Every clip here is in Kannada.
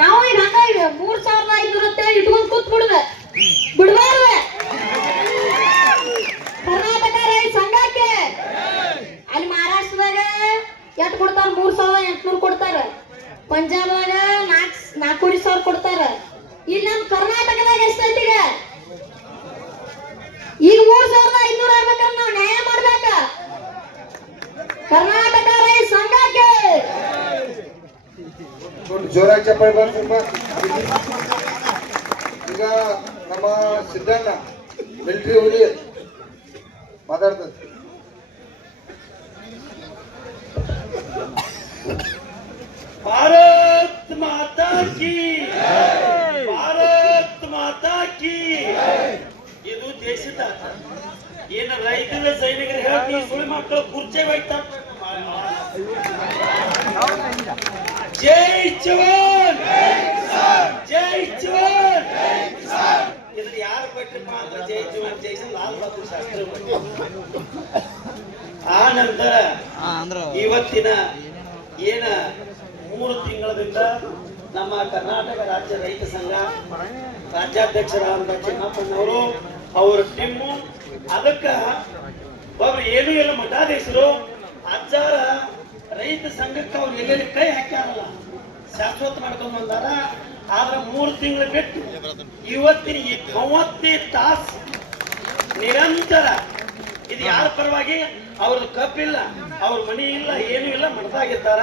ನಾವು ಈಗ ಹಂಗ ಸಾವಿರದ ಐನೂರ ಅಂತೇಳಿ ಇಟ್ಕೊಂಡು ಕೂತ್ ಬಿಡುವೆ. ಬಿಡ್ಬಾರ್ದು ಕರ್ನಾಟಕ ರೈತ ಸಂಘಕ್ಕೆ. ಅಲ್ಲಿ ಮಹಾರಾಷ್ಟ್ರದಾಗ ಎಷ್ಟ್ ಕೊಡ್ತಾರ? ಮೂರ್ ಸಾವಿರದ ಎಂಟ್ನೂರು ಕೊಡ್ತಾರ. ಪಂಜಾಬ್ದಾಗ ನಾಲ್ಕು ಸಾವಿರ ಕೊಡ್ತಾರ. ಇಲ್ಲಿ ನಮ್ಮ ಕರ್ನಾಟಕದಾಗ ಎಷ್ಟೈತಿ ಈಗ ಈಗ ಸಾವಿರದ ನಾವು ನ್ಯಾಯ ಮಾಡ್ಬೇಕ? ಕರ್ನಾಟಕ ರೈತ ಸಂಘಕ್ಕೆ. ಜೋರಾಗಿ ಚಪ್ಪಾಳೆ ಬರ್ತೀಪ್ಪ ಈಗ ನಮ್ಮ ಸಿದ್ದಣ್ಣ ಮಿಲಿಟರಿ ಹುಲಿ ಮಾತಾಡ್ತದೆ भारत माता की ಭಾರತ್ ಮಾತಾ ಕಿ ಇದು ದೇಶದ ಏನ ರೈತರ ಸೈನಿಕರು ಹೇಳಿ ಸುಳಿ ಮಕ್ಕಳು ಕುರ್ಚೆ ಹೋಗ್ತಾ ಜೈ ಜವಾನ್ ಜೈ ಜವಾನ್ ಯಾರು ಕೊಟ್ಟಿರಪ್ಪ ಅಂದ್ರೆ ಜೈ ಜವಾನ್ ಜೈ ಲಾಲ್ ಬಹದ್ದೂರ್ ಶಾಸ್ತ್ರಿ. ಆ ನಂತರ ಇವತ್ತಿನ ಏನ ಮೂರು ತಿಂಗಳದಿಂದ ನಮ್ಮ ಕರ್ನಾಟಕ ರಾಜ್ಯ ರೈತ ಸಂಘ ರಾಜ್ಯಾಧ್ಯಕ್ಷರಾದಂತ ಚಿನ್ನಪ್ಪನವರು ಅವರ ಟಿಮ್ಮು ಅದಕ್ಕ ಒಬ್ರು ಏನೂ ಇಲ್ಲ ಮಠಾಧೀಶರು ಅಜ್ಜಾರ ರೈತ ಸಂಘಕ್ಕೆ ಅವ್ರು ಎಲ್ಲೆಲ್ಲಿ ಕೈ ಹಾಕ್ಯಾರಲ್ಲ ಶಾಶ್ವತ ಮಾಡ್ಕೊಂಡ್ ಬಂದಾರ. ಆದ್ರೆ ಮೂರು ತಿಂಗಳು ಬಿಟ್ಟು ಇವತ್ತಿನ ಈ ಮೂವತ್ತೇ ತಾಸು ನಿರಂತರ. ಇದು ಯಾರ ಪರವಾಗಿ? ಅವ್ರದ್ದು ಕಬ್ಬಿಲ್ಲ ಅವ್ರ ಮನಿ ಇಲ್ಲ, ಏನು ಇಲ್ಲ ಮನದಾಗಿದ್ದಾರ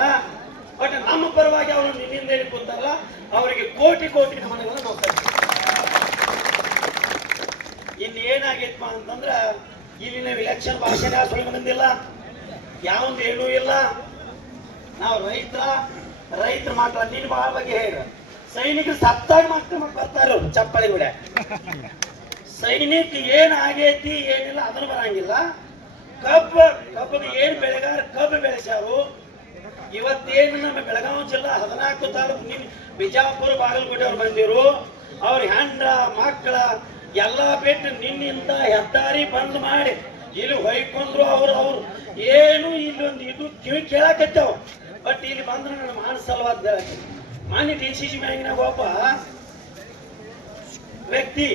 ಬಟ್ ನಮ್ಮ ಪರವಾಗಿ ಅವರು ನಿನ್ನಿಂದ ಹೇಳಿ ಕೂತಾರಲ್ಲ, ಅವರಿಗೆ ಕೋಟಿ ಕೋಟಿ ನಮನಗಳನ್ನು ನಾವು ಕಟ್ತೀವಿ ಇನ್ನು ಏನಾಗೈತಪ್ಪ ಅಂತಂದ್ರ, ಇಲ್ಲಿನ ಇಲೆಕ್ಷನ್ ಭಾಷಣ ಸುಳ್ಳು ಬಂದಿಲ್ಲ ಇಲ್ಲ. ನಾವು ರೈತ ರೈತರ ಮಾತ್ರ ನಿನ್ನ ಬಾಳ ಬಗ್ಗೆ ಹೇಳ ಸೈನಿಕರು ಸತ್ತಾಗ ಮಾತ್ರ ಬರ್ತಾರ ಚಪ್ಪಲಿ ಕೂಡ. ಸೈನಿಕ ಏನ್ ಆಗೈತಿ, ಏನಿಲ್ಲ ಅದನ್ನು ಬರಂಗಿಲ್ಲ. ಕಬ್ಬ ಕಬ್ಬದ ಏನ್ ಬೆಳೆಗಾರ ಕಬ್ಬು ಬೆಳೆಸ್ಯಾರು, ಇವತ್ತೇನು ನಮ್ಮ ಬೆಳಗಾವಿ ಜಿಲ್ಲಾ ಹದಿನಾಲ್ಕು ತಾಲೂಕು ನಿಮ್ ಬಿಜಾಪುರ, ಬಾಗಲಕೋಟೆ ಅವ್ರು ಬಂದಿರು. ಅವ್ರ ಹೆಂಡ ಮಕ್ಕಳ ಎಲ್ಲ ಬಿಟ್ಟು ನಿನ್ನಿಂದ ಹೆದ್ದಾರಿ ಬಂದ್ ಮಾಡಿ ಇಲ್ಲಿ ಹೊಯ್ಕೊಂಡ್ರು ಅವ್ರು ಅವ್ರು. ಏನು ಇಲ್ಲೊಂದು ಇದು ಕಿವಿ ಕೇಳಾಕತ್ತೇವ್. ಬಟ್ ಇಲ್ಲಿ ಬಂದ್ರೆ ನನ್ನ ಮಾನಸ ಸಲುವಾದ ಹೇಳಕ್ಕೆ. ಮಾನ್ಯ ಡಿ ಸಿ ಸಿ ಬ್ಯಾಂಕಿನಾಗ ಒಬ್ಬ ವ್ಯಕ್ತಿ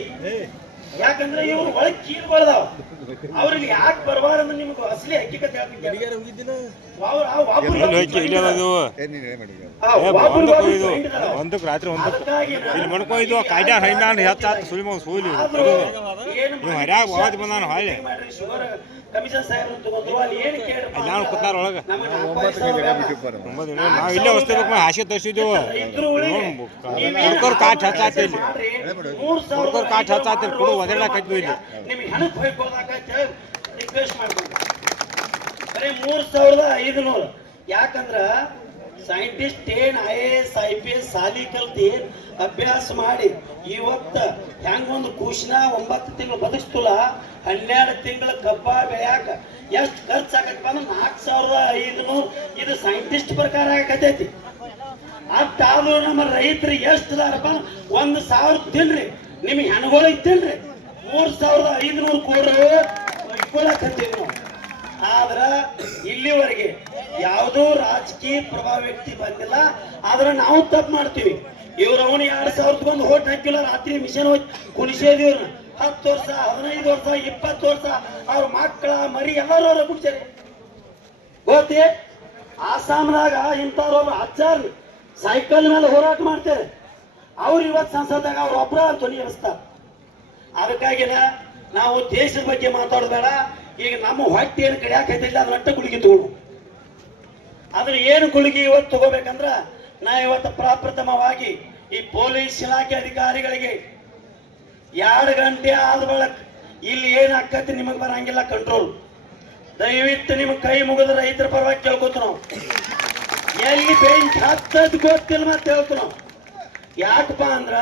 ಯಾಕಂದ್ರೆ ಇವ್ರು ಒಳಗ್ ಕೀಲ್ ಬರ್ದಾವ ಅವ್ರಿಗೆ ಯಾಕೆ ಬರಬಾರಂದ್ರೆ ನಿಮ್ಗೆ ಅಸಲಿ ಹಕ್ಕಿಕತೆ. ಒಂದಕ್ಕೆ ರಾತ್ರಿ ಇಲ್ಲಿ ಮಣ್ಕೊಯ್ದು ಕಾಯ್ದೆ ಹೈನಾನ್ ಹೆಚ್ಚಾತ್ ಸುಳಿ ಮಗ ಸೂಲಿ ನೀವು ಹರ್ಯಾಗ ಹೋದ್ ಬಂದಾನ ಕೇಳ್ರಪ್ಪ ನಾನು ಕೂತಾರ ಒಳಗ. ನಾವು ಇಲ್ಲೇ ವಸ್ತಿಬೇಕು ಹಾಸಿಗೆ ತರಿಸಿದ್ದೆವು ಹುಡ್ಕೋರ್ ಕಾಟ್ ಹಚ್ಚಾತಿ ಇಲ್ಲಿ ಮಾಡ್ರಿ, ಮೂರ್ ಸಾವಿರದ ಹುಡ್ಕೋರ್ ಕಾಟ್ ಹಚ್ಚಾತಿ ಕೊಡು. ಒದರ್ಲಾಕತ್ವಿ ಇಲ್ಲಿ. ನಿಮಗೆ ರಿಕ್ವೆಸ್ಟ್ ಮಾಡ್ಕೊಂಡು ಬರೀ ಮೂರ್ ಸಾವಿರದ ಐದುನೂರು. ಯಾಕಂದ್ರ ಸೈಂಟಿಸ್ಟ್ ಏನ್ I A S I P S ಸಾಲಿ ಕಲ್ತು ಏನ್ ಅಭ್ಯಾಸ ಮಾಡಿ ಇವತ್ತ ಹೆಂಗೊಂದು ಕುಶನ ಒಂಬತ್ತು ತಿಂಗಳು ಬದುಕ್ಸ್ತಲ್ಲ, ಹನ್ನೆರಡು ತಿಂಗಳ ಕಬ್ಬ ಬೆಳೆಯಾಕ ಎಷ್ಟು ಖರ್ಚು ಆಗತ್ತಪ್ಪ ಅಂದ್ರೆ ನಾಲ್ಕು ಸಾವಿರದ ಐದುನೂರು. ಇದು ಸೈಂಟಿಸ್ಟ್ ಪ್ರಕಾರ ಆಗತೈತಿ. ಅಷ್ಟಾದ್ರೂ ನಮ್ಮ ರೈತರಿಗೆ ಎಷ್ಟು ಅದಾರಪ್ಪ ಒಂದು ಸಾವಿರ ತಿನ್ರಿ. ನಿಮಗೆ ಹೆಣ್ಗಳಿಗೆ ಇತ್ತೇನ್ರಿ? ಮೂರ್ ಸಾವಿರದ ಐದುನೂರು ಕೋಟಿ ಇಟ್ಕೊಳಕತ್ತೀವಿ ನಾವು ಆದ್ರ ಇಲ್ಲಿವರೆಗೆ ಯಾವುದೋ ರಾಜಕೀಯ ಪ್ರಭಾವ ವ್ಯಕ್ತಿ ಬಂದಿಲ್ಲ. ಆದ್ರೆ ನಾವು ತಪ್ಪು ಮಾಡ್ತೀವಿ. ಇವ್ರು ಅವನು ಎರಡ್ ಸಾವಿರದ ಬಂದು ಹೋಟ್ ಹಾಕಿಲ್ಲ, ರಾತ್ರಿ ಮಿಷನ್ ಹೋಗಿ ಕುಣಿಸೇದಿವ್ರನ್ನ ಹತ್ತು ವರ್ಷ, ಹದಿನೈದು ವರ್ಷ, ಇಪ್ಪತ್ತು ವರ್ಷ ಅವ್ರ ಮಕ್ಕಳ, ಮರಿ ಎಲ್ಲರೂ ಅವ್ರ ಬಿಡ್ತಾರೆ ಗೊತ್ತೇ? ಆಸಾಮ್ನಾಗ ಇಂಥವ್ರೊಬ್ಬ ಅಜ್ಜಾರ್ ಸೈಕಲ್ ಮೇಲೆ ಹೋರಾಟ ಮಾಡ್ತಾರೆ. ಅವ್ರು ಇವತ್ತು ಸಂಸದಾಗ ಅವ್ರು ಒಬ್ಬರ ಧ್ವನಿ ಎಬ್ಸ್ತಾರೆ. ಅದಕ್ಕಾಗಿನ ನಾವು ದೇಶದ ಬಗ್ಗೆ ಮಾತಾಡಬೇಡ. ಈಗ ನಮ್ಮ ಹೊಟ್ಟೆ ಏನು ಅದ್ರ ಅಟ್ಟ ಗುಳಿಗೆ ತಗೊಳ್ಳು ಆದ್ರೆ ಏನು ಗುಳಿಗೆ ಇವತ್ತು ತಗೋಬೇಕಂದ್ರ ನಾ ಇವತ್ತು ಪ್ರಪ್ರಥಮವಾಗಿ ಈ ಪೊಲೀಸ್ ಇಲಾಖೆ ಅಧಿಕಾರಿಗಳಿಗೆ ಎರಡು ಗಂಟೆ ಆದ ಬಳಕ ಇಲ್ಲಿ ಏನ್ ಆಕತಿ ನಿಮಗ್ ಬರಂಗಿಲ್ಲ ಕಂಟ್ರೋಲ್ ದಯವಿಟ್ಟು ನಿಮ್ ಕೈ ಮುಗಿದ ರೈತರ ಪರವಾಗಿ ಕೇಳ್ಕೊತ ನಾವು ಎಲ್ಲಿ ಬೆಂಕಿ ಹತ್ತದ್ ಗೊತ್ತಿಲ್ಲ ಮತ್ತೆ ಹೇಳ್ತು ನಾವು ಯಾಕಪ್ಪ ಅಂದ್ರ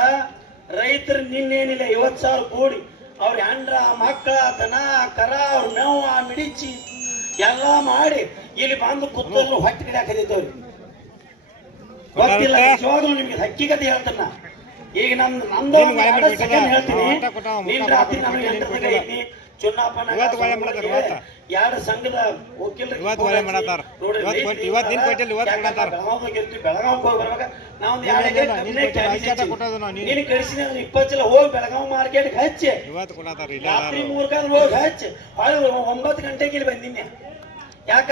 ರೈತರು ನಿನ್ನೇನಿಲ್ಲ ಐವತ್ ಸಾವಿರ ಕೂಡಿ ಅವ್ರ ಹೆಂಡ್ರ ಮಕ್ಕಳ ದನ ಕರ ಅವ್ರ ಮೇವು ಮಿಡಿಚಿ ಎಲ್ಲ ಮಾಡಿ ಇಲ್ಲಿ ಬಂದು ಕುತ್ತೋದ್ರು ಹೊಟ್ಟೆ ಗಿಡ ಹಾಕದಿದ್ದವ್ರಿ ಗೊತ್ತಿಲ್ಲ ನಿಜವಾಗ್ಲೂ ನಿಮ್ಗೆ ಹಕ್ಕಿಗತೆ ಹೇಳ್ತಾನ ಈಗ ನಮ್ದು ನಮ್ದು ಸೆಕೆಂಡ್ ಹೇಳ್ತೀನಿ. ನಿನ್ ರಾತ್ರಿ ನಮ್ಗೆ ಎಂಟರ ಐತಿ ಚುನಾಪನ. ಎರಡು ಸಂಘದ ಹೋಗಿ ಬರ್ಬೇಕು ನಾವು ನೀನ್ ಕಳಿಸಿದ ಇಪ್ಪತ್ತು ಹೋಗಿ ಬೆಳಗಾವಿ ಮಾರ್ಕೆಟ್ಗೆ ಹಚ್ಚಿ. ರಾತ್ರಿ ಹೋಗಿ ಹಚ್ಚಿ. ಒಂಬತ್ತು ಗಂಟೆಗೆ ಇಲ್ಲಿ ಬಂದಿನಿ ಯಾಕ?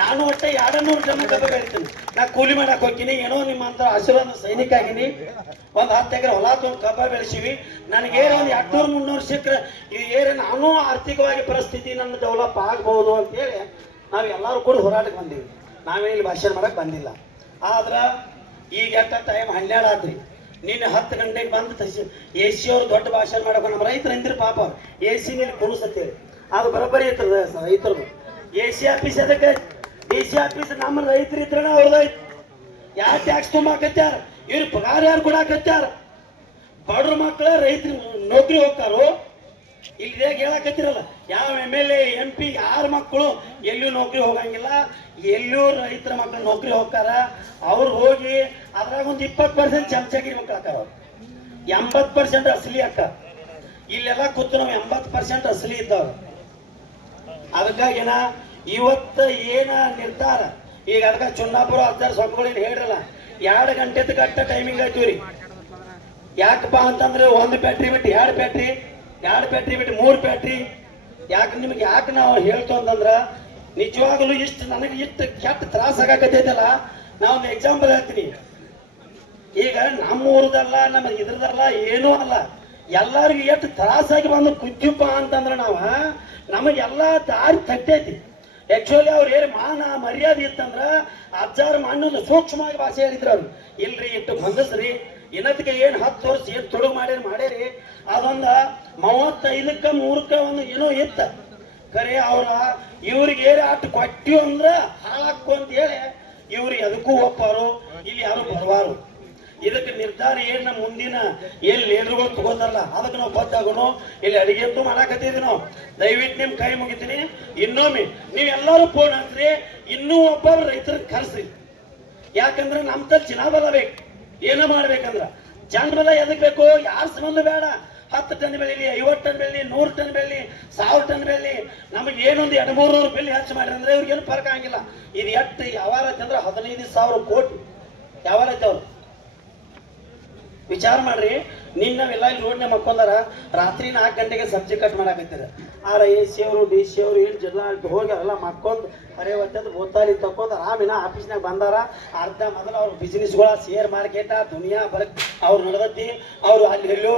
ನಾನು ಒಟ್ಟೆ ಎರಡನ್ನೂರು ನೂರು ಜನ ಬೆಳಿತೀನಿ. ನಾ ಕೂಲಿ ಮಾಡಕ್ ಹೋಗ್ತೀನಿ. ಏನೋ ನಿಮ್ಮ ಅಂತರ ಆಶೀರ್ವಾದ ಸೈನಿಕ ಆಗಿನಿ. ಒಂದ್ ಹತ್ತು ಎಕರೆ ಹೊಲ ತೊಗೊಂಡು ಕಬ್ಬ ಬೆಳೆಸಿವಿ. ನನಗೆ ಒಂದು ಎಂಟ್ನೂರು ಮುನ್ನೂರು ಸಿಕ್ಕರೆ ಈ ಏರಿ ನಾನು ಆರ್ಥಿಕವಾಗಿ ಪರಿಸ್ಥಿತಿ ನನ್ನ ಡೆವಲಪ್ ಆಗ್ಬಹುದು ಅಂತೇಳಿ ನಾವು ಎಲ್ಲರೂ ಕೂಡ ಹೋರಾಟಕ್ಕೆ ಬಂದೀವಿ. ಇಲ್ಲಿ ಭಾಷಣ ಮಾಡಕ್ ಬಂದಿಲ್ಲ. ಆದ್ರ ಈಗ ಯಾಕ ಟೈಮ್ ಹನ್ನೆರಡು ಆದ್ರಿ ನೀನು ಹತ್ತು ಗಂಟೆಗೆ ಬಂದು ತಸಿ ಎ ಸಿ ಅವ್ರು ದೊಡ್ಡ ಭಾಷಣ ಮಾಡಬೇಕು ನಮ್ಮ ರೈತರು ಅಂದ್ರೆ ಪಾಪ. ಎ ಸಿ ನೀನು ಕುಣಿಸತ್ತೇಳಿ. ಅದು ಬರೋಬ್ಬರಿ ಐತದ ರೈತರದು. ಎ ಸಿ ಆಫೀಸ್ ಅದಕ್ಕೆ ಎ ಸಿ ಆಫೀಸ್ ನಮ್ಮ ರೈತರು ಇದ್ರೆ ಅವ್ರದ್ದು ಐತಿ ಯಾರು ಟ್ಯಾಕ್ಸ್ ತುಂಬಾಕತ್ಯಾರ? ಇವ್ರು ಪಗಾರ ಯಾರು ಕೊಡಾಕತ್ಯಾರ? ಬಡ್ರ ಮಕ್ಕಳ ರೈತರು ನೌಕರಿ ಹೋಗ್ತಾರೋ? ಇಲ್ಲದೇ ಹೇಳಕತ್ತಿರಲ್ಲ, ಯಾವ M L A M P ಯಾರ ಮಕ್ಕಳು ಎಲ್ಲೂ ನೌಕರಿ ಹೋಗಂಗಿಲ್ಲ. ಎಲ್ಲೂ ರೈತರ ಮಕ್ಕಳು ನೌಕರಿ ಹೋಗ್ತಾರ. ಅವ್ರು ಹೋಗಿ ಅದ್ರಾಗ ಒಂದು ಇಪ್ಪತ್ತು ಪರ್ಸೆಂಟ್ ಚಮಚಗಿರಿ ಮಕ್ಕಳು ಹಾಕಾರ ಎಂಬತ್ತು ಪರ್ಸೆಂಟ್ ಅಸಲಿ ಅಕ್ಕ. ಇಲ್ಲೆಲ್ಲ ಕೂತು ನಾವು ಎಂಬತ್ತು ಪರ್ಸೆಂಟ್ ಅಸಲಿ ಇದ್ದವ್ರು. ಅದಕ್ಕಾಗಿನ ಇವತ್ತ ಏನ ನಿರ್ಧಾರ? ಈಗ ಅದಕ್ಕೆ ಚುನ್ನಾಪುರ ಹತ್ತಾರು ಸ್ವಾಮಿಗಳು ಹೇಳ್ರಲ್ಲ, ಎರಡು ಗಂಟೆ ಗಟ್ಟ ಟೈಮಿಂಗ್ ಆಯ್ತು ರೀ. ಯಾಕಪ್ಪ ಅಂತಂದ್ರೆ ಒಂದು ಬ್ಯಾಟ್ರಿ ಬಿಟ್ಟು ಎರಡು ಬ್ಯಾಟ್ರಿ ಎರಡು ಬ್ಯಾಟ್ರಿ ಬಿಟ್ಟು ಮೂರು ಬ್ಯಾಟ್ರಿ ಯಾಕೆ ನಿಮ್ಗೆ ಯಾಕೆ ನಾವು ಹೇಳ್ತು ಅಂತಂದ್ರೆ, ನಿಜವಾಗಲೂ ಇಷ್ಟು ನನಗೆ ಇಷ್ಟು ಕೆಟ್ಟ ತ್ರಾಸ ಆಗಕತ್ತೈತಲ್ಲ ನಾವು ಒಂದು ಎಕ್ಸಾಂಪಲ್ ಹೇಳ್ತೀನಿ. ಈಗ ನಮ್ಮೂರದಲ್ಲ, ನಮ್ಮ ಇದ್ರದಲ್ಲ ಏನೂ ಅಲ್ಲ. ಎಲ್ಲರಿಗೂ ಎಷ್ಟು ತ್ರಾಸಾಗಿ ಬಂದು ಕುದ್ದಪ್ಪ ಅಂತಂದ್ರೆ ನಾವು, ನಮಗೆಲ್ಲ ದಾರಿ ತಟ್ಟೈತಿ. ಆಕ್ಚುಲಿ ಅವ್ರು ಏನು ಮಾನ ಮರ್ಯಾದೆ ಇತ್ತಂದ್ರ ಅಜ್ಜಾರು ಮಣ್ಣನ್ನು ಸೂಕ್ಷ್ಮವಾಗಿ ಭಾಷೆ ಹೇಳಿದ್ರು ಅವ್ರು. ಇಲ್ರಿ, ಇಟ್ಟು ಬಂದಸ್ರಿ. ಇನ್ನತ್ಗೆ ಏನು ಹತ್ತು ವರ್ಷ ಏನು ತೊಡಗು ಮಾಡ್ಯಾರ ಮಾಡ್ಯಾರಿ. ಅದೊಂದ ಮೂವತ್ತೈದಕ್ಕ ಮೂರಕ್ಕ ಒಂದು ಏನೋ ಇತ್ತ. ಕರೆ ಅವ್ರ ಇವ್ರಿಗೆ ಏರಿ ಅಟ್ಟು ಕೊಟ್ಟಿವ್ ಅಂದ್ರ ಹಾಳಾಕು ಅಂತ ಹೇಳಿ ಇವ್ರಿಗೆ ಅದಕ್ಕೂ ಒಪ್ಪಾರು. ಇಲ್ಲಿ ಯಾರು ಬರವಾರು ಇದಕ್ಕೆ ನಿರ್ಧಾರ ಏನು ನಮ್ಮ ಮುಂದಿನ ಎಲ್ಲಿ ಲೀಡರ್ಗಳು ತಗೋತಾರಲ್ಲ ಅದಕ್ಕೆ ನಾವು ಬದ್ದಾಗೋನು ಇಲ್ಲಿ ಅಡಿಗೆ ಅಂತೂ ಮಾಡಾಕತ್ತಿದ್ವಿ ನಾವು. ದಯವಿಟ್ಟು ನಿಮ್ ಕೈ ಮುಗಿತೀನಿ. ಇನ್ನೊಮ್ಮೆ ನೀವೆಲ್ಲರೂ ಫೋನ್ ಹಾಕ್ರಿ, ಇನ್ನೂ ಒಬ್ಬರು ರೈತರ ಕರ್ಸ್ರಿ. ಯಾಕಂದ್ರೆ ನಮ್ಮ ತಲೆ ಚಿನ್ನಾಬಲ ಬೇಕು. ಏನ ಮಾಡ್ಬೇಕಂದ್ರ? ಜನ ಬಲ ಎದಕ್ ಬೇಕು? ಯಾರ ಸಂಬಂಧ ಬೇಡ. ಹತ್ತು ಟನ್ ಬೆಳಿಲಿ ಐವತ್ತು ಟನ್ ಬೆಳಿ ನೂರು ಟನ್ ಬೆಳಿ ಸಾವಿರ ಟನ್ ಬೆಳಿ ನಮಗೆ ಏನೊಂದು ಎರಡು ಮೂರು ನೂರು ಬಿಲ್ ಹೆಚ್ಚು ಮಾಡ್ರಿ ಅಂದ್ರೆ ಇವ್ರಿಗೇನು ಫರ್ಕ್ ಆಗಿಲ್ಲ ಇದು ಎಷ್ಟು ಯಾವಾರ ಹದಿನೈದು ಸಾವಿರ ಕೋಟಿ. ಯಾವಾರ ಐತೆ ಅವ್ರು? ವಿಚಾರ ಮಾಡ್ರಿ ನಿನ್ನ ನಾವೆಲ್ಲ ಇಲ್ಲಿ ರೋಡ್ನೆ ಮಕ್ಕೊಂಡಾರ ರಾತ್ರಿ ನಾಲ್ಕು ಗಂಟೆಗೆ ಸಬ್ಜಿ ಕಟ್ ಮಾಡಾಕತ್ತಿರ ಆರ ಎ ಸಿ ಅವರು, ಡಿ ಸಿ ಅವರು ಇಲ್ಲಿ ಜಿಲ್ಲಾ ಹೋಗಿ ಅವೆಲ್ಲ ಮಕ್ಕೊಂದು ಅರೆ ಒತ್ತದ ಬೋತಾಲಿ ತಕೊಂಡ್ ಆರಾಮಿನ ಆಫೀಸ್ನಾಗ ಬಂದಾರ. ಅರ್ಧ ಮೊದಲು ಅವ್ರ ಬಿಸ್ನೆಸ್ಗಳ ಶೇರ್ ಮಾರ್ಕೆಟ ದುನಿಯಾ ಬರಕ್ ಅವ್ರು ನಡೆದತಿ. ಅವ್ರು ಅಲ್ಲಿ ಎಲ್ಲೋ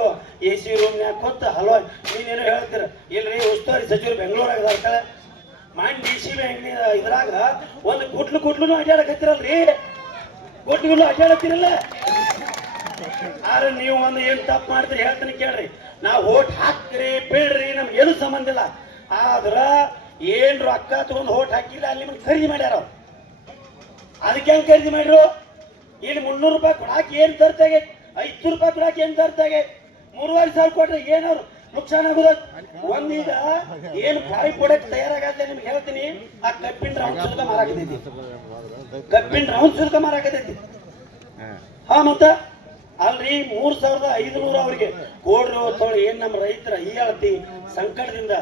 ಎ ಸಿ ರೂಮ್ನ್ಯಾಗ ಕೊತ್ತು ಹಲೋ, ನೀನೇನು ಹೇಳ್ತೀರ? ಇಲ್ರಿ, ಉಸ್ತುವಾರಿ ಸಚಿವರು ಬೆಂಗಳೂರಾಗ ಬರ್ತಾಳೆ ಮೈಂಡ್ ಡಿ ಸಿ ಬ್ಯಾಂಕ್ ಇದ್ರಾಗ ಒಂದು ಕುಟ್ಲು ಕುಟ್ಲು ಅಡ್ಡಾಡಕತ್ತಿರಲ್ರಿ ಗುಟ್ಲು ಅಡ್ಡಾಡತ್ತಿರಲ್ಲ ಆದ್ರೆ ನೀವು ಒಂದು ಏನ್ ತಪ್ಪು ಮಾಡ್ತೀರಿ ಹೇಳ್ತೀನಿ ಕೇಳ್ರಿ. ನಾವು ಓಟ್ ಹಾಕ್ರಿ ಬಿಡ್ರಿ, ನಮ್ಗೆ ಏನು ಸಂಬಂಧ ಇಲ್ಲ. ಆದ್ರ ಏನ್ ರೊಕ್ಕ ತಗೊಂಡು ಓಟ್ ಹಾಕಿಲ್ಲ, ಅಲ್ಲಿ ನಿಮ್ಗೆ ಖರೀದಿ ಮಾಡ್ಯಾರ. ಅದಕ್ಕೆ ಹೆಂಗ್ ಖರೀದಿ ಮಾಡ್ರು? ಇಲ್ಲಿ ಮುನ್ನೂರು ರೂಪಾಯಿ ಕೊಡಾಕ್ ಏನ್ ತರ್ತಾಗೆ ಐದ್ನೂರು ರೂಪಾಯಿ ಕೊಡಾಕ್ ಏನ್ ತರ್ತಾಗೆ ಮೂರುವರೆ ಸಾವಿರ ಕೊಟ್ರೆ ಏನವ್ರು ನುಕ್ಸಾನ್ ಆಗುದ? ಒಂದೀಗ ಏನು ಕಾಯಿ ಕೊಡಕ್ ತಯಾರಾಗತ್ತೆ ನಿಮ್ಗೆ ಹೇಳ್ತೀನಿ. ಆ ಕಬ್ಬಿನ ರೌಂಡ್ ಸುಲ್ಕ ಮಾರಾಕತೈತಿ ಕಬ್ಬಿನ ರೌಂಡ್ ಸುಲ್ಕ ಮಾರಾಕತೈತಿ ಹಾ ಮತ್ತ? ಅಲ್ರಿ, ಮೂರ್ ಸಾವಿರದ ಐದುನೂರ ಅವ್ರಿಗೆ. ಕೋಡ್ರು ತೊಳಿ ಏನ್ ನಮ್ಮ ರೈತರ ಈ ಅಳತಿ ಸಂಕಟದಿಂದ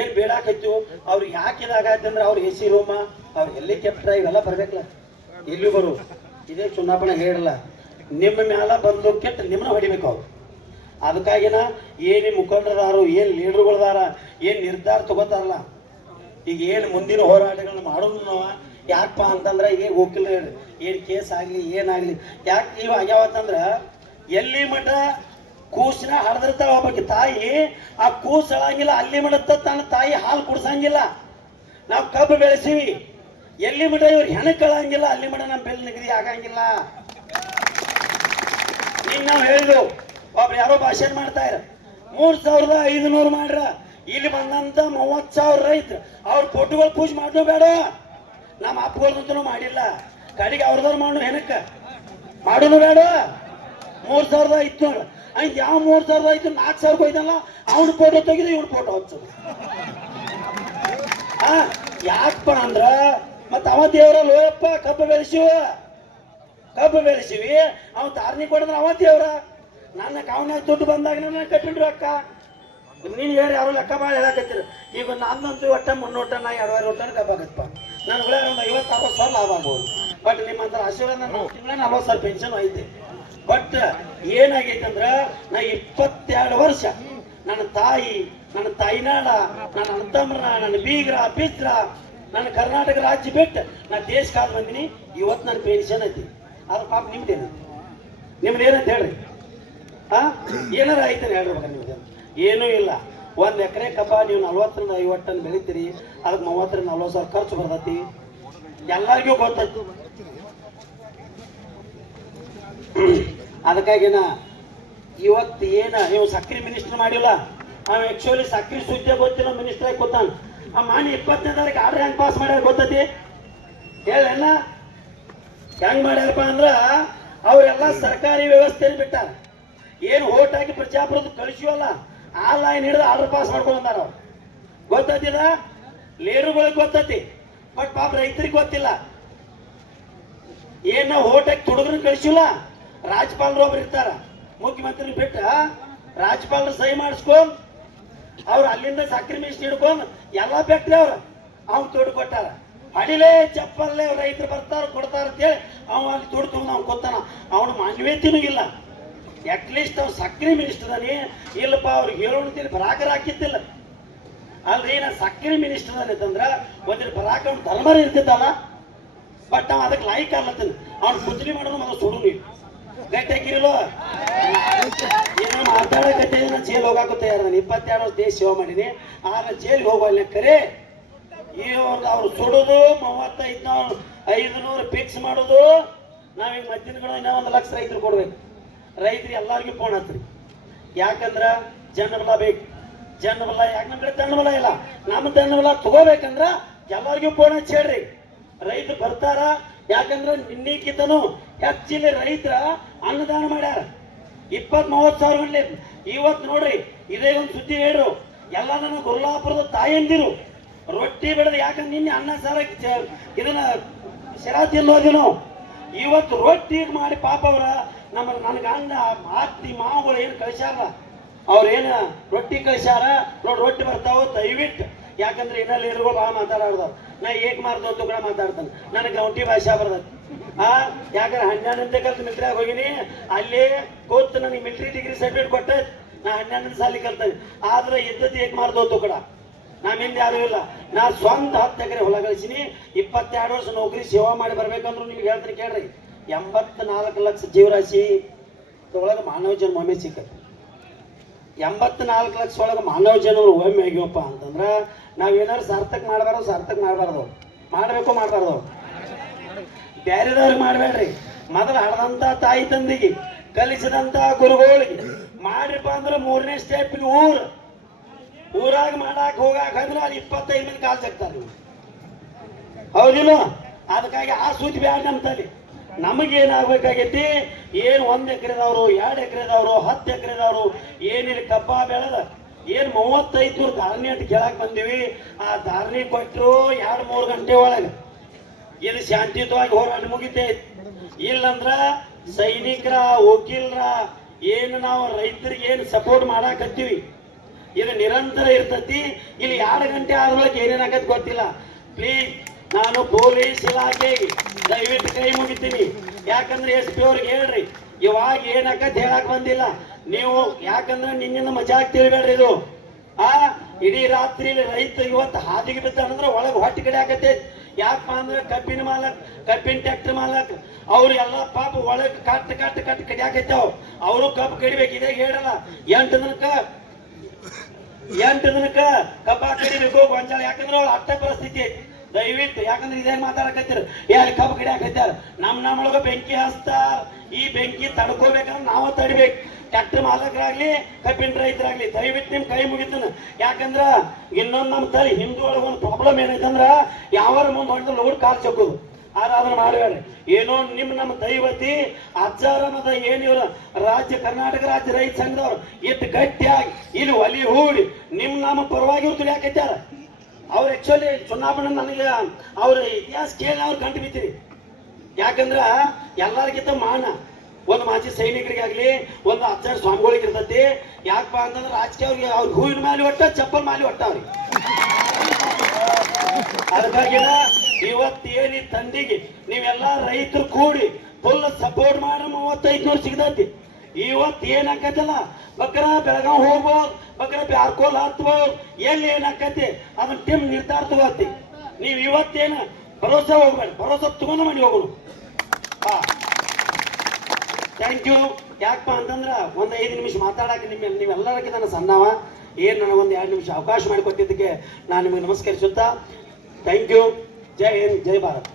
ಏನ್ ಬೇಡಾಕೈತು ಅವ್ರಿಗೆ ಯಾಕೆ ಇದಾಗತ್ತೆ ಅಂದ್ರೆ ಅವ್ರ ಎಸಿ ಸಿ ರೂಮ, ಅವ್ರ ಹೆಲಿಕಾಪ್ಟರ್, ಇವೆಲ್ಲ ಬರ್ಬೇಕಲ್ಲ. ಎಲ್ಲಿ ಬರು. ಇದೇ ಚುನಾವಣೆ ಹೇಳಲ್ಲ. ನಿಮ್ಮ ಮ್ಯಾಲ ಬಂದು ಕೆಟ್ಟ ನಿಮ್ಮನ್ನ ಹೊಡಿಬೇಕು ಅವ್ರು. ಅದಕ್ಕಾಗಿನ ಏನ್ ಮುಖಂಡರದಾರು ಏನ್ ಲೀಡರ್ಗಳದಾರ, ಏನ್ ನಿರ್ಧಾರ ತಗೋತಾರಲ್ಲ, ಈಗ ಏನು ಮುಂದಿನ ಹೋರಾಟಗಳನ್ನ ಮಾಡೋದು ಯಾಕಪ್ಪ ಅಂತಂದ್ರೆ ಈಗ ವಕೀಲ ಏನು ಕೇಸ್ ಆಗಲಿ ಏನಾಗಲಿ ಯಾಕೆ ಇವ ಆಗ್ಯಾವತ್ತಂದ್ರ ಎಲ್ಲಿ ಮಠ ಕೂಸಿನ ಹರಿದಿರ್ತಾವ ಒಬ್ಬಕ್ಕೆ ತಾಯಿ, ಆ ಕೂಸು ಅಲ್ಲಿ ಮಠ ತನ್ನ ತಾಯಿ ಹಾಲು ಕುಡ್ಸಂಗಿಲ್ಲ. ನಾವು ಕಬ್ಬು ಬೆಳೆಸೀವಿ. ಎಲ್ಲಿ ಮಠ ಇವ್ರು ಹೆಣಕಳಂಗಿಲ್ಲ ಅಲ್ಲಿ ಮಠ ನಮ್ಮ ಬೆಲ್ ನಿಗದಿ ಆಗಂಗಿಲ್ಲ. ಈಗ ನಾವು ಹೇಳಿದ್ವು, ಒಬ್ರು ಯಾರೋ ಭಾಷಣ ಮಾಡ್ತಾ ಇರ ಮೂರು ಸಾವಿರದ ಐದುನೂರು ಮಾಡ್ರ. ಇಲ್ಲಿ ಬಂದಂತ ಮೂವತ್ತು ಸಾವಿರ ರೈತರು. ಅವ್ರ ಫೋಟೋಗಳು ಪೂಜೆ ಮಾಡೋ ಬೇಡ. ನಮ್ಮ ಅಪ್ಪಗಳಂತೂ ಮಾಡಿಲ್ಲ. ಕಡೆಗೆ ಅವ್ರದವ್ರು ಮಾಡು ಏನಕ್ಕ? ಮಾಡೋನು ಬೇಡ. ಮೂರ್ ಸಾವಿರದ ಐದ್ನೂರು ಐದು ಯಾವ ಮೂರ್ ಸಾವಿರದ ಐದು ನಾಲ್ಕು ಸಾವಿರ ಹೋಯ್ತಲ್ಲ ಅವ್ನ ಫೋಟೋ ತೆಗೆದು ಇವ್ನ ಫೋಟೋ ಹಚ್ಚು. ಆ, ಯಾಕಪ್ಪ ಅಂದ್ರ, ಮತ್ತ ಅವ ದೇವ್ರ ಲೋಯಪ್ಪ ಕಬ್ಬು ಬೆಳೆಸಿವ. ಕಬ್ಬು ಬೆಳೆಸಿವಿ. ಅವ ತಾರ್ನಿ ಕೊಡಿದ್ರೆ ಅವ ದೇವ್ರ. ನನ್ನ ಕಾವನಾಗ ದುಡ್ಡು ಬಂದಾಗ ನನ್ನ ಕಟ್ಟಿಂಡ್ರು ಅಕ್ಕ. ನೀನು ಹೇಳಿ, ಯಾರು ಲೆಕ್ಕ ಮಾಡಿ ಹೇಳಕತ್ತೀರ. ಈಗ ನಂದಂತೂ ಒಟ್ಟ ಮುನ್ನೂಟ ನಾ ಎರಡುವರೆ ಊಟ ಕಬ್ಬ ಆಗತ್ತಪ್ಪ ನನ್ನ ಕೂಡ ಒಂದು ಐವತ್ತಾರು ಸಾವಿರ ಲಾಭ ಆಗ್ಬೋದು. ಬಟ್ ನಿಮ್ಮಂತ ಆಶೀರ್ವಾದ ನನ್ನ ತಿಂಗಳ ನಲ್ವತ್ತು ಸಾವಿರ ಪೆನ್ಷನ್ ಐತೆ. ಬಟ್ ಏನಾಗೈತೆ ಅಂದ್ರೆ ನಾ ಇಪ್ಪತ್ತೆರಡು ವರ್ಷ ನನ್ನ ತಾಯಿ ನನ್ನ ತಾಯಿನಾಡ ನನ್ನ ಅಂತಮ್ರ ನನ್ನ ಬೀಗ್ರ ಪಿತ್ರ ನನ್ನ ಕರ್ನಾಟಕ ರಾಜ್ಯ ಬಿಟ್ಟು ನಾ ದೇಶ ಕಾಲ ಬಂದಿನಿ ಇವತ್ತು ನನ್ನ ಪೆನ್ಷನ್ ಐತಿ. ಆದ್ರೆ ಪಾಪ ನಿಮ್ದೇನು? ನಿಮ್ದು ಏನಂತ ಹೇಳ್ರಿ. ಆ ಏನಾರ ಐತೆ ಹೇಳ್ರಿ ನಿಮ್ಗೆ. ಏನೂ ಇಲ್ಲ. ಒಂದ್ ಎಕರೆ ಕಬ್ಬ ನೀವು ನಲ್ವತ್ತರಿಂದ ಐವತ್ತು ಟನ್ ಬೆಳಿತೀರಿ ಅದಕ್ಕೆ ಮೂವತ್ತರಿಂದ ನಲ್ವತ್ತು ಸಾವಿರ ಖರ್ಚು ಬರ್ತೈತಿ. ಎಲ್ಲರಿಗೂ ಗೊತ್ತೈತಿ ಅದಕ್ಕಾಗಿನ ಇವತ್ತು ಏನ ನೀವು ಸಕ್ರಿ ಮಿನಿಸ್ಟರ್ ಮಾಡಿಲ್ಲ. ಅವ ಆಕ್ಚುಲಿ ಸಕ್ರಿ ಸುದ್ದಿ ಗೊತ್ತಿಲ್ಲ ಮಿನಿಸ್ಟರ್ ಆಗಿ ಆ ಮಾನಿ ಇಪ್ಪತ್ತನೇ ತಾರೀಕು ಆರ್ಡರ್ ಹೆಂಗ್ ಪಾಸ್ ಮಾಡ್ಯಾರ ಗೊತ್ತೈತಿ? ಹೇಳ ಹೆಂಗ್ ಮಾಡ್ಯಾರಪ್ಪ ಅಂದ್ರ, ಅವರೆಲ್ಲ ಸರ್ಕಾರಿ ವ್ಯವಸ್ಥೆಯಲ್ಲಿ ಬಿಟ್ಟಾರ. ಏನು ಓಟ್ ಹಾಕಿ ಕಳಿಸಿವಲ್ಲ ಆ ಲೈನ್ ಹಿಡಿದು ಆರ್ಡರ್ ಪಾಸ್ ಮಾಡ್ಕೊಂಡಾರ ಅವ್ರು. ಗೊತ್ತೈತಿದ? ಲೇರುಗಳಿಗೆ ಗೊತ್ತೈತಿ. ಬಟ್ ಪಾಪ ರೈತರಿಗೆ ಗೊತ್ತಿಲ್ಲ. ಏನು ನಾವು ಓಟ್ ಹಾಕಿ ತುಡುಗ್ರನ್ನ ಕಳಿಸಿಲ್ಲ ರಾಜ್ಯಪಾಲರು ಒಬ್ರು ಇರ್ತಾರ. ಮುಖ್ಯಮಂತ್ರಿ ಬಿಟ್ಟ ರಾಜ್ಯಪಾಲರು ಸಹಿ ಮಾಡಿಸ್ಕೊಂಡ್ ಅವ್ರು ಅಲ್ಲಿಂದ ಸಕ್ರೆ ಮೀಸ್ ಹಿಡ್ಕೊಂಡು ಎಲ್ಲ ಫ್ಯಾಕ್ಟ್ರಿ ಅವ್ರು ಅವ್ನು ದುಡ್ಡು ಕೊಟ್ಟಾರ. ಅಡಿಲೇ ಚಪ್ಪಲ್ಲೇ ರೈತರು ಬರ್ತಾರ, ಕೊಡ್ತಾರ ಅಂತೇಳಿ ಅವ ಅಲ್ಲಿ ದುಡ್ಡು ತಗೊಂಡು ಅವ್ನು ಕೊತ್ತಾನ. ಅವನ ಮಾನ್ಯತೆನೂ ಇಲ್ಲ ಅಟ್ಲೀಸ್ಟ್ ಅವ್ನು ಸಕ್ರೆ ಮಿನಿಸ್ಟರ್ ಅದಾನಿ. ಇಲ್ಲಪ್ಪ, ಅವ್ರಿಗೆ ಹೇಳೋಣ ಬರಾಕರ ಹಾಕಿತ್ತಿಲ್ಲ ಅಲ್ರಿ, ನಾ ಸಕ್ರೆ ಮಿನಿಸ್ಟರ್ ಅಂತಂದ್ರ ಒಂದಿನ ಬರಾಕ ಅವ್ನ ಧರ್ಮರ ಇರ್ತಿದ್ದಲ್ಲ. ಬಟ್ ಅವ ಅದಕ್ಕೆ ಲಾಯ್ಕ್ ಆಗ್ಲತ್ತನ ಅವ್ನು ಮುಜ್ಲಿ ಮಾಡೋದು ಮೊದಲು ಸುಡು ನೀವು ಗಟ್ಟಿಯಾಗಿರಲೋ ಏನೋ ಮಾತಾಡಕತ್ತೆ ನಾನು ಜೈಲ್ ಹೋಗಾಕ ತಯಾರ ನಾನು ಇಪ್ಪತ್ತೆರಡು ವರ್ಷ ದೇಶ ಸೇವಾ ಮಾಡೀನಿ. ಆದ್ರೆ ಜೈಲಿಗೆ ಹೋಗಲ್ಲ ಕರೆ ಇವ್ರದ್ದು ಅವ್ರು ಸುಡುದು ಮೂವತ್ತೈದು ಐದು ನೂರು ಫಿಕ್ಸ್ ಮಾಡೋದು ನಾವೀಗ ಕಡೆ ಇನ್ನೂ ಒಂದು ಲಕ್ಷ ರೈತರು ಕೊಡ್ಬೇಕು. ರೈತರು ಎಲ್ಲರಿಗೂ ಫೋನ್ ಹತ್ರಿ ಯಾಕಂದ್ರ ಜನಬಲ ಬೇಕು. ಜನಬಲ ಯಾಕೆ ನಮ್ಮ ಕಡೆ ತಣ್ಣಬಲ ಇಲ್ಲ? ನಮ್ಮ ತಣ್ಣಬಲ ತಗೋಬೇಕಂದ್ರ ಎಲ್ಲರಿಗೂ ಫೋನ್ ಹಚ್ಚಿ ಹೇಳ್ರಿ. ರೈತರು ಬರ್ತಾರ ಯಾಕಂದ್ರ ನಿನ್ನಿಕ್ಕಿತನು ಹೆಚ್ಚಿನ ರೈತರ ಅನ್ನದಾನ ಮಾಡ್ಯಾರ. ಇಪ್ಪತ್ ಮೂವತ್ ಸಾವಿರ ಮಂದಿ ಇವತ್ತು ನೋಡ್ರಿ, ಇದೇ ಒಂದು ಸುದ್ದಿ ಹೇಳ್ರು. ಎಲ್ಲ ನನ್ನ ಗುರುಲಾಪುರದ ತಾಯಂದಿರು. ರೊಟ್ಟಿ ಬೆಳೆದ ಯಾಕಂದ್ರೆ ನಿನ್ನೆ ಅನ್ನ ಸಾರ ಇದನ್ನ ಶಿರಾ ನಾವು ಇವತ್ತು ರೊಟ್ಟಿ ಮಾಡಿ ಪಾಪ ಅವ್ರ, ನಮ್ಮ ನನಗೆ ಅಣ್ಣ ಆತ್ತಿ, ಮಾವುಗಳು ಏನು ಕಳಿಸ್ಯಾರ. ಅವ್ರೇನು ರೊಟ್ಟಿ ಕಳಿಸ್ಯಾರ? ನೋಡಿ ರೊಟ್ಟಿ ಬರ್ತಾವ, ದಯವಿಟ್ಟು ಯಾಕಂದ್ರೆ ಇನ್ನ ಲೀಡರ್ಗಳು ಭಾಳ ಮಾತಾಡೋದು ನಾ ಏಕ್ ಮಾರ್ದೋತು ಕೂಡ ಮಾತಾಡ್ತಾನೆ. ನನಗೆ ಗೌಂಟಿ ಭಾಷೆ ಬರ್ತದೆ ಆ, ಯಾಕಂದ್ರೆ ಹನ್ನೆರಡಂತೆ ಕಲ್ತು ಮಿಲ್ಟ್ರಿಯಾಗ ಹೋಗಿನಿ. ಅಲ್ಲಿ ಕೂತು ನನಗೆ ಮಿಲ್ಟ್ರಿ ಡಿಗ್ರಿ ಸರ್ಟಿಫಿಕೇಟ್ ಕೊಟ್ಟೆ. ನಾ ಹನ್ನೆರಡನೇ ಸಾಲಿ ಕಲ್ತೇನೆ ಆದ್ರೆ ಇದ್ದದ್ದು ಏಕ್ ಮಾರ್ದೋತು ಕೂಡ. ನಮ್ಮ ಹಿಂದೆ ಯಾರು ಇಲ್ಲ. ನಾ ಸ್ವಂತ ಹತ್ತು ಎಕರೆ ಹೊಲ ಗಳಿಸಿನಿ. ಇಪ್ಪತ್ತೆರಡು ವರ್ಷ ನೌಕರಿ ಸೇವಾ ಮಾಡಿ ಬರ್ಬೇಕಂದ್ರು ನಿಮ್ಗೆ ಹೇಳ್ತೀನಿ ಕೇಳ್ರಿ. ಎಂಬತ್ನಾಲ್ಕು ಲಕ್ಷ ಜೀವರಾಶಿ. ಒಳಗೆ ಮಾನವ ಜನ್ಮ ಒಮ್ಮೆ ಸಿಕ್ಕತ್ತೆ. ಎಂಬತ್ನಾಲ್ಕು ಲಕ್ಷ ಒಳಗೆ ಮಾನವ ಜನರು ಒಮ್ಮೆ ಆಗ್ಯವಪ್ಪ ಅಂತಂದ್ರೆ ನಾವೇನಾದ್ರು ಸಾರ್ಥಕ ಮಾಡಬಾರ್ದು ಸಾರ್ಥಕ ಮಾಡಬಾರ್ದು. ಮಾಡಬೇಕು, ಮಾಡಬಾರ್ದು. ಬ್ಯಾರೆದವ್ರಿಗೆ ಮಾಡಬೇಡ್ರಿ. ಮೊದಲು ಹಡದಂತ ತಾಯಿ ತಂದಿಗೆ ಕಲಿಸಿದಂತ ಗುರುಗಳಿಗೆ ಮಾಡ್ರಿಪ್ಪ ಅಂದ್ರೆ ಮೂರನೇ ಸ್ಟೆಪ್ಗೆ ಊರು. ಊರಾಗ ಮಾಡಾಕ ಹೋಗಾಕ ಅಂದ್ರೆ ಅಲ್ಲಿ ಇಪ್ಪತ್ತೈದು ಮಂದಿ ಕಾಲ್ ಸಿಗ್ತಾರೆ ಹೌದಿಲ್ಲ ಅದಕ್ಕಾಗಿ ಆ ಸೂಚಿ ಬ್ಯಾಡ ನಮ್ಮ ತಲೆ. ನಮಗೇನಾಗಬೇಕಾಗೈತಿ? ಏನು ಒಂದು ಎಕರೆದವರು, ಎರಡು ಎಕರೆದವರು, ಹತ್ತು ಎಕರೆದವರು, ಏನಿಲ್ಲ ಕಬ್ಬ ಬೆಳೆದ? ಏನು ಮೂವತ್ತೈದು ನೂರು ಧಾರಣಿ ಅಂತ ಕೇಳಕ್ ಬಂದೀವಿ. ಆ ಧಾರಣೆ ಕೊಟ್ಟರು ಎರಡು ಮೂರು ಗಂಟೆ ಒಳಗೆ. ಇದು ಶಾಂತಿಯುತವಾಗಿ ಹೋರಾಟ ಮುಗಿತೈತಿ. ಇಲ್ಲಂದ್ರ ಸೈನಿಕರ, ವಕೀಲರ, ಏನು ನಾವು ರೈತರಿಗೆ ಏನು ಸಪೋರ್ಟ್ ಮಾಡಾಕತ್ತೀವಿ? ಇದು ನಿರಂತರ ಇರ್ತತಿ. ಇಲ್ಲಿ ಎರಡು ಗಂಟೆ ಆದ್ರೊಳಗೆ ಏನೇನಾಗತ್ ಗೊತ್ತಿಲ್ಲ. ಪ್ಲೀಸ್ ನಾನು ಪೊಲೀಸ್ ಇಲಾಖೆಗೆ ದಯವಿಟ್ಟು ಕೈ ಮುಗಿತೀನಿ. ಯಾಕಂದ್ರೆ ಎಸ್ ಪಿ ಅವ್ರಿಗೆ ಹೇಳ್ರಿ, ಇವಾಗ ಏನಾಗತ್ ಹೇಳಕ್ ಬಂದಿಲ್ಲ. ನೀವು ಯಾಕಂದ್ರೆ ನಿನ್ನಿಂದ ಮಜಾಕ್ ತಿಳ್ಬೇಡ್ರಿ ಇದು. ಆ, ಇಡೀ ರಾತ್ರಿ ರೈತ ಇವತ್ತು ಹಾದಿಗೆ ಬಿದ್ದಾನಂದ್ರೆ ಒಳಗೆ ಹೊಟ್ಟೆ ಕಡೆ ಆಗತ್ತೆ ಯಾಕಪ್ಪ ಅಂದ್ರೆ ಕಬ್ಬಿನ ಮಾಲಕ್, ಕಬ್ಬಿನ ಟ್ಯಾಕ್ಟರ್ ಮಾಲಕ್, ಅವ್ರು ಎಲ್ಲ ಪಾಪ ಒಳಗೆ ಕಟ್ ಕಟ್ ಕಟ್ ಕಡಿಯಾಕೈತಾವ್ ಅವರು ಕಬ್ಬು ಕಡಿಬೇಕು, ಇದೇ ಹೇಳಲ್ಲ ಎಂಟು ದಿನಕ್ಕ ಎಂಟು ದಿನಕ್ಕ ಕಬ್ಬಾ ಕಡಿಬೇಕು ಗೊಂಜಾಳ. ಯಾಕಂದ್ರೆ ಅವ್ರ ಅಟ್ಟ ಪರಿಸ್ಥಿತಿ. ದಯವಿಟ್ಟು, ಯಾಕಂದ್ರೆ ಇದೇ ಮಾತಾಡಕತ್ತೀರ? ಯಾರು ಕಬ್ಬು ಕಡಿಯಾಕೈತಾರ ನಮ್ ನಮ್ಮೊಳಗ ಬೆಂಕಿ ಹಚ್ತಾರ. ಈ ಬೆಂಕಿ ತಡ್ಕೋಬೇಕಂದ್ರೆ ನಾವು ತಡಿಬೇಕು. ಟ್ರ್ಯಾಕ್ಟರ್ ಮಾಲಕರಾಗ್ಲಿ, ಕಬ್ಬಿನ ರೈತರಾಗ್ಲಿ, ದಯವಿಟ್ಟು ನಿಮ್ ಕೈ ಮುಗಿತಾನ. ಯಾಕಂದ್ರ ಇನ್ನೊಂದು ನಮ್ಮ ತಲೆ ಹಿಂದೂ ಒಳಗೆ ಒಂದು ಪ್ರಾಬ್ಲಮ್ ಏನೈತಂದ್ರ ಯಾವಾರ ಮುಂದೆ ಹೊಡೆದ ಲೋಡ್ ಕಾಲ್ ಚಕ್ಕೋದು. ಅದನ್ನ ಮಾಡಬೇಡ್ರಿ. ಏನೋ ನಿಮ್ ನಮ್ಮ ದೈವತಿ ಅಜ್ಜಾರನದ ಏನಿವ್ರ ರಾಜ್ಯ ಕರ್ನಾಟಕ ರಾಜ್ಯ ರೈತ ಸಂಘದವ್ರು. ಇಟ್ಟು ಗಟ್ಟಿಯಾಗಿ, ಇಲ್ಲಿ ಒಲಿ ಹೂಡಿ, ನಿಮ್ ನಮ್ಮ ಪರವಾಗಿ ಇವ್ರು ತುಳಿಯಾಕೈತಾರ ಅವ್ರು ಆಕ್ಚುಲಿ ಚುನಾವಣೆ ನನಗೆ ಅವ್ರ ಇತಿಹಾಸ ಕೇಳಿ ಅವ್ರು ಕಂಡು ಬಿತ್ತೀರಿ ಯಾಕಂದ್ರ ಎಲ್ಲರಿಗಿಂತ ಮಾನ. ಒಂದು ಮಾಜಿ ಸೈನಿಕರಿಗಾಗ್ಲಿ, ಒಂದು ಅಚ್ಚರ ಸ್ವಾಮಿಗಳಿಗೆ ಇರ್ತೈತಿ. ಯಾಕಪ್ಪ ಅಂತಂದ್ರೆ ರಾಜಕೀಯ ಅವ್ರಿಗೆ ಅವ್ರ ಹೂವಿನ ಮಾಲಿ ಒಟ್ಟ, ಚಪ್ಪಲ್ ಮಾಲಿ ಒಟ್ಟ ಅವ್ರಿಗೆ. ಅದಕ್ಕಾಗಿನ ಇವತ್ತೇನಿ ತಂದಿಗೆ, ನೀವೆಲ್ಲ ರೈತರು ಕೂಡಿ ಫುಲ್ ಸಪೋರ್ಟ್ ಮಾಡಿ ಮೂವತ್ತೈದು ನೂರು ಸಿಗ್ತೈತಿ. ಇವತ್ತು ಏನಾಕತ್ತಲ್ಲ ಬಕ್ರ ಬೆಳಗಾವ್ ಹೋಗ್ಬೋದು, ಬಕ್ರ ಬ್ಯಾರ್ಕೋಲ್ ಹತ್ಬೋದು, ಎಲ್ಲಿ ಏನ್ ಆಕತಿ ಅದನ್ನ ಟೀಮ್ ನಿರ್ಧಾರ ತಗೋತಿ. ನೀವು ಇವತ್ತೇನ ಭರೋಸೆ ಹೋಗ್ಬೇಡ ಭರೋಸೆ ತಗೊಂಡು ಮಾಡಿ ಹೋಗೋಣ ಹಾ ಥ್ಯಾಂಕ್ ಯು ಯಾಕಪ್ಪ ಅಂತಂದ್ರ ಒಂದು ಐದು ನಿಮಿಷ ಮಾತಾಡಕ್ಕೆ ನಿಮ್ಮ ನೀವೆಲ್ಲರಕ್ಕೆ ನನ್ನ ಸಣ್ಣವ. ಏನು ನನಗೆ ಒಂದು ಎರಡು ನಿಮಿಷ ಅವಕಾಶ ಮಾಡಿಕೊಟ್ಟಿದ್ದಕ್ಕೆ ನಾನು ನಿಮಗೆ ನಮಸ್ಕರಿಸುತ್ತಾ. ಥ್ಯಾಂಕ್ ಯು ಜೈ ಹಿಂದ್, ಜೈ ಭಾರತ್.